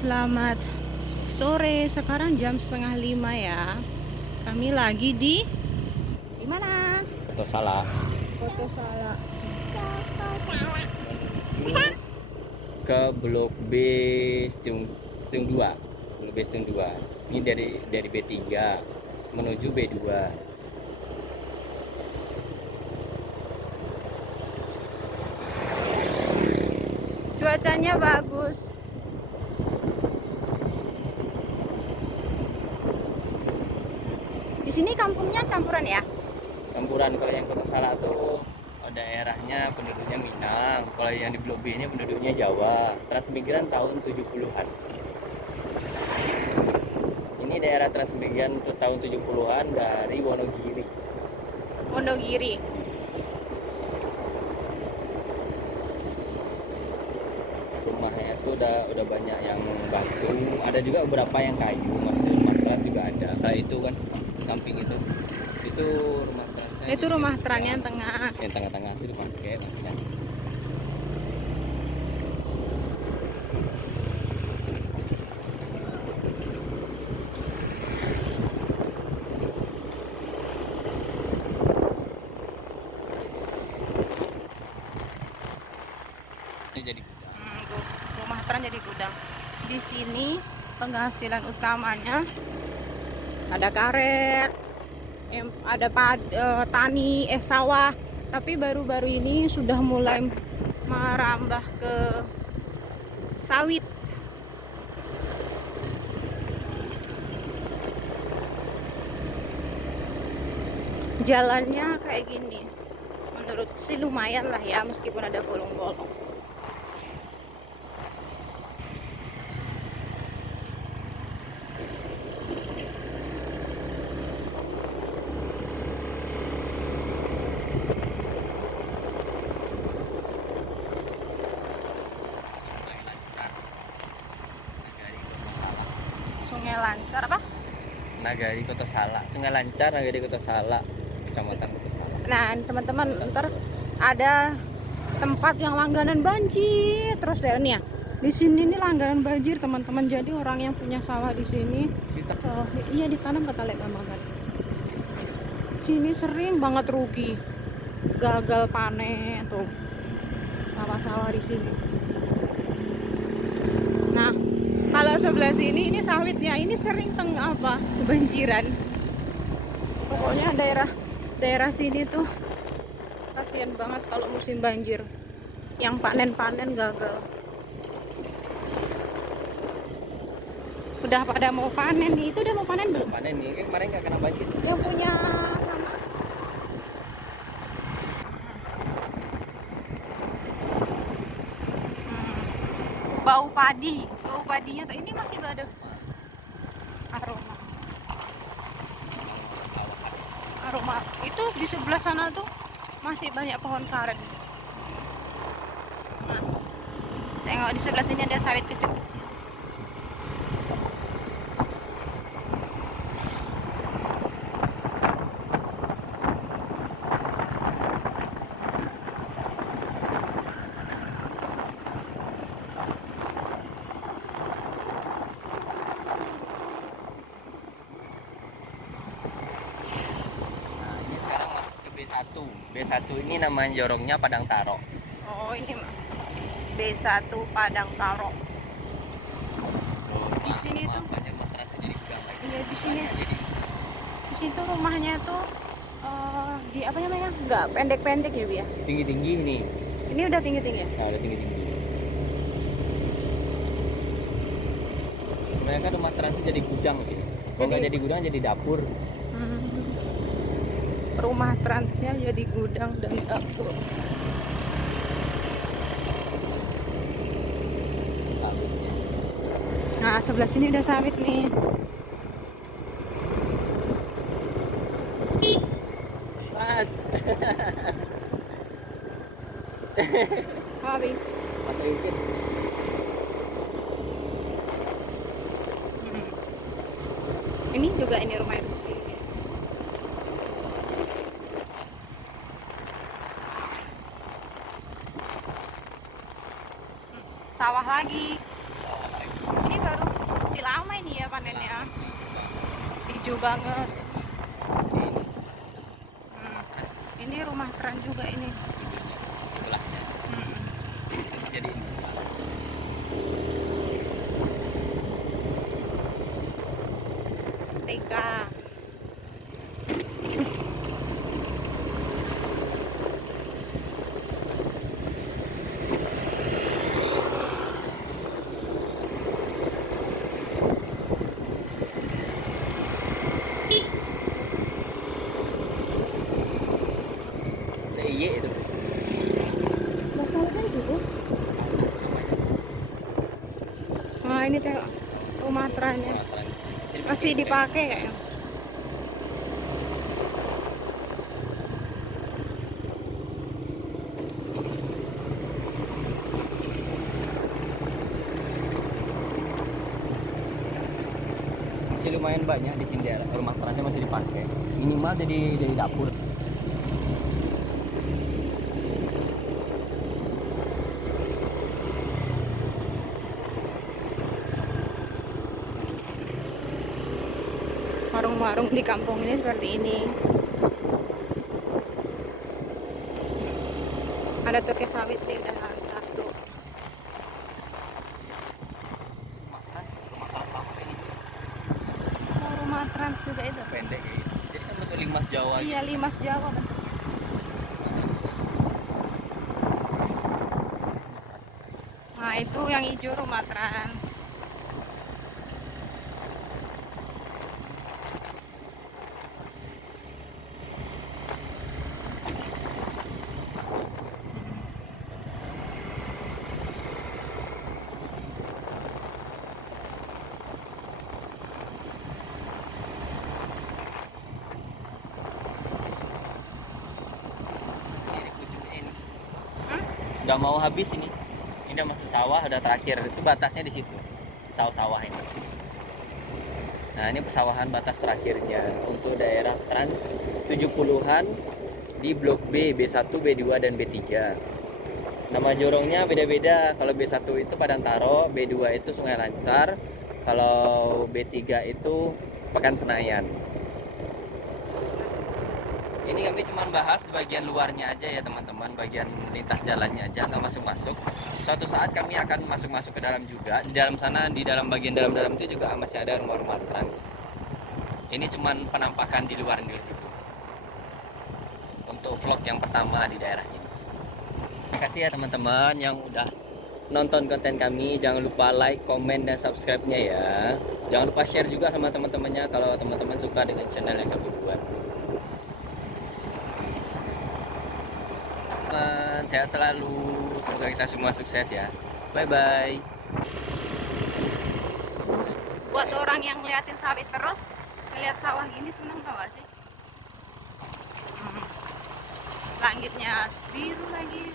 Selamat sore. Sekarang jam setengah 5 ya. Kami lagi di mana? Foto salah. Foto salah. Ke blok B Stung 2. Blok B Stung 2. Ini dari B3 menuju B2. Cuacanya bagus. Di sini kampungnya campuran ya? Campuran. Kalau yang Kota Salak tuh daerahnya penduduknya Minang. Kalau yang di blok B ini penduduknya Jawa. Transmigran tahun 70-an. Ini daerah transmigran tahun 70-an dari Wonogiri. Wonogiri. Rumahnya tuh udah banyak yang batu, ada juga beberapa yang kayu, masih rumah trans juga ada. Kayak itu kan samping itu rumah transnya. Itu rumah tran yang tengah. Yang tengah-tengah itu dipakai masnya. Ini jadi gudang. Rumah tran jadi gudang. Di sini penghasilan utamanya ada karet, ada tani, sawah. Tapi baru-baru ini sudah mulai merambah ke sawit. Jalannya kayak gini. Menurut sih lumayan lah ya, meskipun ada bolong-bolong. Sungai Lancar apa? Nagari Kota Salak, Sungai Lancar, Nagari Kota Salak, Kecamatan Kota Salak. Nah, teman-teman, ntar ada tempat yang langganan banjir terus deh nih ya. Di sini nih langganan banjir, teman-teman. Jadi orang yang punya sawah di sini, iya ditanam kata Lek Mama kan. Sini sering banget rugi, gagal panen tuh sawah-sawah di sini. Nah, kalau sebelah sini ini sawitnya, ini sering kebanjiran. Pokoknya daerah sini tuh kasihan banget kalau musim banjir. Yang panen-panen gagal. Udah pada mau panen nih, itu udah mau panen belum? Panen nih, kan kemarin nggak kena banjir. Yang punya bau padinya tuh ini masih ada aroma itu di sebelah sana tuh masih banyak pohon karet. Nah, tengok di sebelah sini ada sawit kecil-kecil. B1. B1 ini namanya jorongnya Padang Taro. Oh, ini mah B1 Padang Taro. Di sini tuh banyak matrasnya jadi gudang. Iya, di sini tuh rumahnya tuh di apa namanya? Enggak pendek-pendek ya, Bia? Tinggi-tinggi nih. Ini udah tinggi-tinggi ya? Nah, udah tinggi-tinggi. Mereka rumah transnya jadi gudang gitu. Kalau nggak jadi gudang jadi dapur. Rumah transnya jadi gudang dan dapur. Nah, sebelah sini udah sawit nih. Mas. Abi. Ini juga ini rumah kecil. Sawah lagi. Ini baru Lucu banget. Ini rumah keren juga ini. Sebelahnya. Jadi ini. Tika. Iya itu. Masalahnya juga. Nah ini teh rumah tranya masih dipakai kayaknya. Masih lumayan banyak di sini daerah rumah terasnya masih dipakai. Minimal jadi dapur. Warung-warung di kampung ini seperti ini. Ada toke sawit nih udah satu. Oh, rumah trans juga itu. Pendek kayak gitu. Jadi kan bentuk limas Jawa. Iya, limas Jawa bentuk. Nah itu yang hijau rumah trans. Ini pucuknya ini. Udah mau habis ini. Ini udah masuk sawah, udah terakhir. Itu batasnya di situ. Sawah-sawah ini. Nah, ini pesawahan batas terakhirnya untuk daerah Trans 70-an di Blok B, B1, B2 dan B3. Nama jorongnya beda-beda. Kalau B1 itu Padang Taro, B2 itu Sungai Lancar, kalau B3 itu Pekan Senayan. Ini kami cuma bahas di bagian luarnya aja ya teman-teman, bagian lintas jalannya aja, nggak masuk-masuk. Suatu saat kami akan masuk-masuk ke dalam juga. Di dalam sana, di dalam bagian dalam-dalam itu juga masih ada rumah-rumah trans. Ini cuma penampakan di luar dulu untuk vlog yang pertama di daerah sini. Terima kasih ya teman-teman yang udah nonton konten kami. Jangan lupa like, komen, dan subscribe-nya ya. Jangan lupa share juga sama teman-temannya kalau teman-teman suka dengan channel yang kami buat. Sehat selalu, semoga kita semua sukses ya. Bye bye. Buat orang yang ngeliatin sawit terus, ngeliat sawah gini seneng tau gak sih? Langitnya biru lagi.